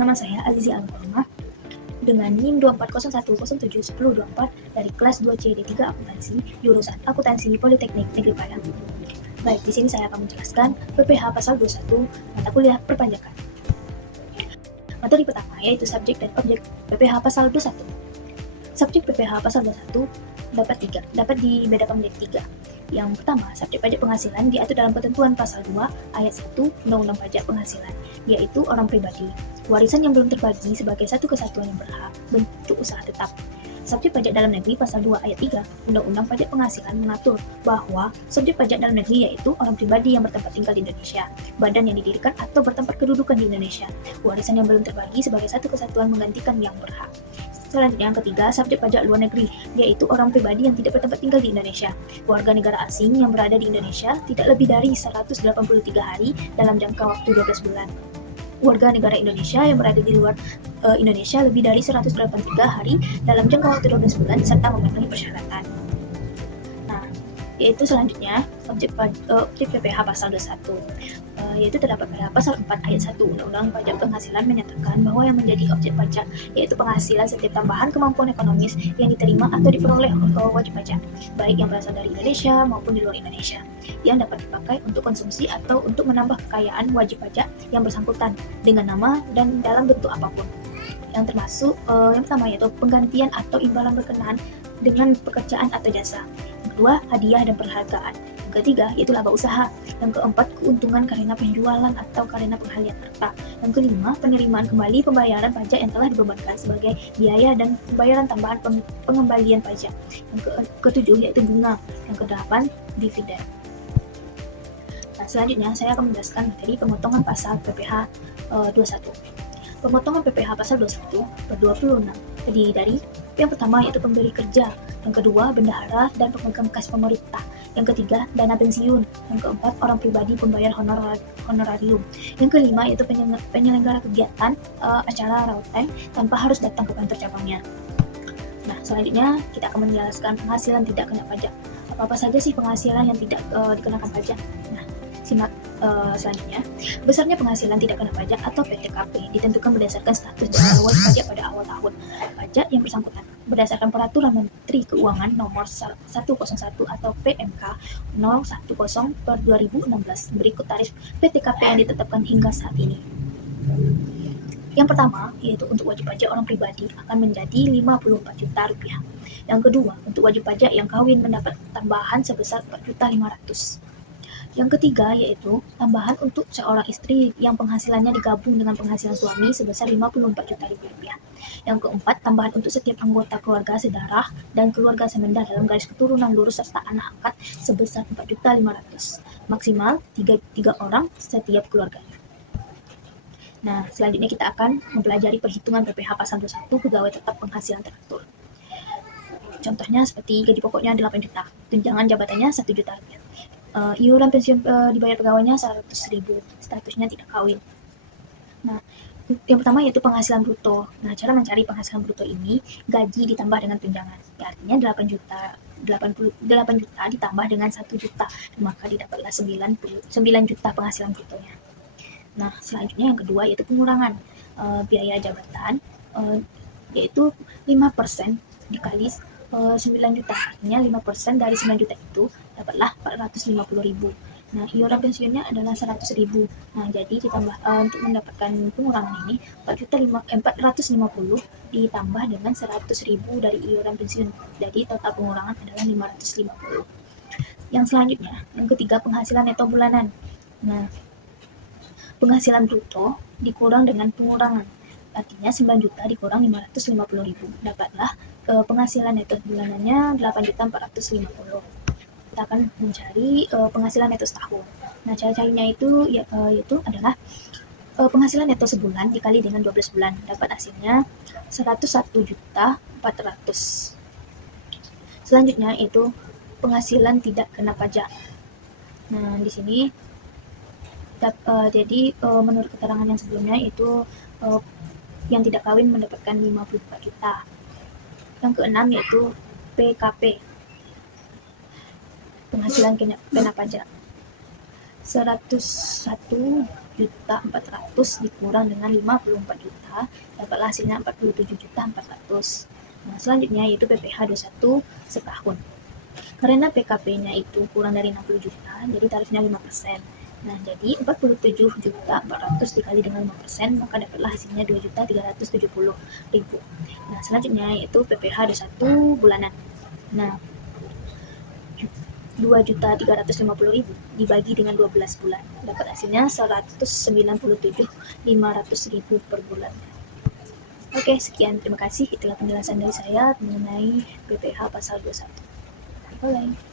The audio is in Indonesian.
Nama saya Azizi Alfarma dengan NIM 24010701024 dari kelas 2CD3 Akuntansi, jurusan Akuntansi Politeknik Negeri Padang. Baik, di sini saya akan menjelaskan PPh pasal 21 mata kuliah perpajakan. Materi pertama yaitu subjek dan objek PPh pasal 21. Subjek PPh pasal 21 dapat dibedakan menjadi 3. Yang pertama, subjek pajak penghasilan diatur dalam ketentuan pasal 2 ayat 1 Undang-Undang Pajak Penghasilan, yaitu orang pribadi, warisan yang belum terbagi sebagai satu kesatuan yang berhak bentuk usaha tetap. Subjek pajak dalam negeri pasal 2 ayat 3 Undang-Undang Pajak Penghasilan mengatur bahwa subjek pajak dalam negeri yaitu orang pribadi yang bertempat tinggal di Indonesia, badan yang didirikan atau bertempat kedudukan di Indonesia, warisan yang belum terbagi sebagai satu kesatuan menggantikan yang berhak. Selanjutnya yang ketiga, subjek pajak luar negeri, yaitu orang pribadi yang tidak bertempat tinggal di Indonesia. Warga negara asing yang berada di Indonesia tidak lebih dari 183 hari dalam jangka waktu 12 bulan. Warga negara Indonesia yang berada di luar Indonesia lebih dari 183 hari dalam jangka waktu 12 bulan serta memenuhi persyaratan. Nah, yaitu selanjutnya objek PPh pasal 21. Yaitu terdapat pada pasal 4 ayat 1 Undang-Undang Pajak Penghasilan menyatakan bahwa yang menjadi objek pajak yaitu penghasilan setiap tambahan kemampuan ekonomis yang diterima atau diperoleh oleh wajib pajak, baik yang berasal dari Indonesia maupun di luar Indonesia, yang dapat dipakai untuk konsumsi atau untuk menambah kekayaan wajib pajak yang bersangkutan dengan nama dan dalam bentuk apapun. Yang termasuk yang pertama yaitu penggantian atau imbalan berkenaan dengan pekerjaan atau jasa. Yang kedua, hadiah dan penghargaan. Yang ketiga, yaitu laba usaha. Yang keempat, keuntungan karena penjualan atau karena pengalihan harta. Yang kelima, penerimaan kembali pembayaran pajak yang telah dibebankan sebagai biaya dan pembayaran tambahan pengembalian pajak. Yang ketujuh, yaitu bunga. Yang kedelapan, dividen. Nah, selanjutnya saya akan menjelaskan materi pemotongan pasal PPh 21. Pemotongan PPh pasal 21 ber-26 terdiri dari yang pertama yaitu pemberi kerja, yang kedua bendahara dan pemegang kas pemerintah, yang ketiga dana pensiun, yang keempat orang pribadi pembayar honorarium, yang kelima yaitu penyelenggara kegiatan acara rawatan tanpa harus datang ke kantor cabangnya. Nah, selanjutnya kita akan menjelaskan penghasilan tidak kena pajak. Apa saja sih penghasilan yang tidak dikenakan pajak? Nah, simak selanjutnya. Besarnya penghasilan tidak kena pajak atau PTKP ditentukan berdasarkan status daftar wajib pajak pada awal tahun pajak yang bersangkutan berdasarkan Peraturan Menteri Keuangan Nomor 101 atau PMK 010/2016 berikut tarif PTKP yang ditetapkan hingga saat ini. Yang pertama, yaitu untuk wajib pajak orang pribadi akan menjadi Rp54 juta. Yang kedua, untuk wajib pajak yang kawin mendapat tambahan sebesar Rp4.500.000. Yang ketiga, yaitu tambahan untuk seorang istri yang penghasilannya digabung dengan penghasilan suami sebesar Rp54 juta. Yang keempat, tambahan untuk setiap anggota keluarga sedarah dan keluarga semenda dalam garis keturunan lurus serta anak angkat sebesar Rp4.500.000, maksimal 3 orang setiap keluarganya. Nah, selanjutnya kita akan mempelajari perhitungan PPh pasal 21 pegawai tetap penghasilan teratur. Contohnya seperti gaji pokoknya 8 juta, tunjangan jabatannya 1 juta rupiah. Iuran pensiun dibayar pegawainya 100.000, statusnya tidak kawin. Nah, yang pertama yaitu penghasilan bruto. Nah, cara mencari penghasilan bruto ini gaji ditambah dengan tunjangan. Ya, artinya 8 juta ditambah dengan 1 juta, maka didapatlah 9 juta penghasilan brutonya. Nah, selanjutnya yang kedua yaitu pengurangan biaya jabatan, yaitu 5% dikali 9 juta, artinya 5% dari 9 juta itu dapatlah 450.000. Nah, iuran pensiunnya adalah 100.000. Nah, jadi ditambah untuk mendapatkan pengurangan ini 450 ditambah dengan 100.000 dari iuran pensiun. Jadi total pengurangan adalah 550. Yang selanjutnya, yang ketiga penghasilan neto bulanan. Nah, penghasilan bruto dikurang dengan pengurangan. Artinya 9 juta dikurang 550.000. Dapatlah penghasilan neto bulanannya 8.450.000. Kita akan mencari penghasilan neto setahun. Nah, cara-caranya yaitu adalah penghasilan neto sebulan dikali dengan 12 bulan. Dapat hasilnya 101.400.000. Selanjutnya itu penghasilan tidak kena pajak. Nah, di sini jadi menurut keterangan yang sebelumnya itu yang tidak kawin mendapatkan 54 juta. Yang keenam yaitu PKP, penghasilan kena pajak, 101 4.400.000 dikurang dengan 54 juta, dapatlah hasilnya 47.400.000. Nah, selanjutnya yaitu PPh 21 setahun. Karena PKP-nya itu kurang dari 60 juta, jadi tarifnya 5%. Nah, jadi 47.400.000 dikali dengan 5%, maka dapatlah hasilnya 2.370.000. Nah, selanjutnya yaitu PPh 21 bulanan. Nah, 2.350.000 dibagi dengan 12 bulan, dapat hasilnya 197.500.000 per bulan. Oke, sekian. Terima kasih. Itulah penjelasan dari saya mengenai PPh pasal 21. Bye.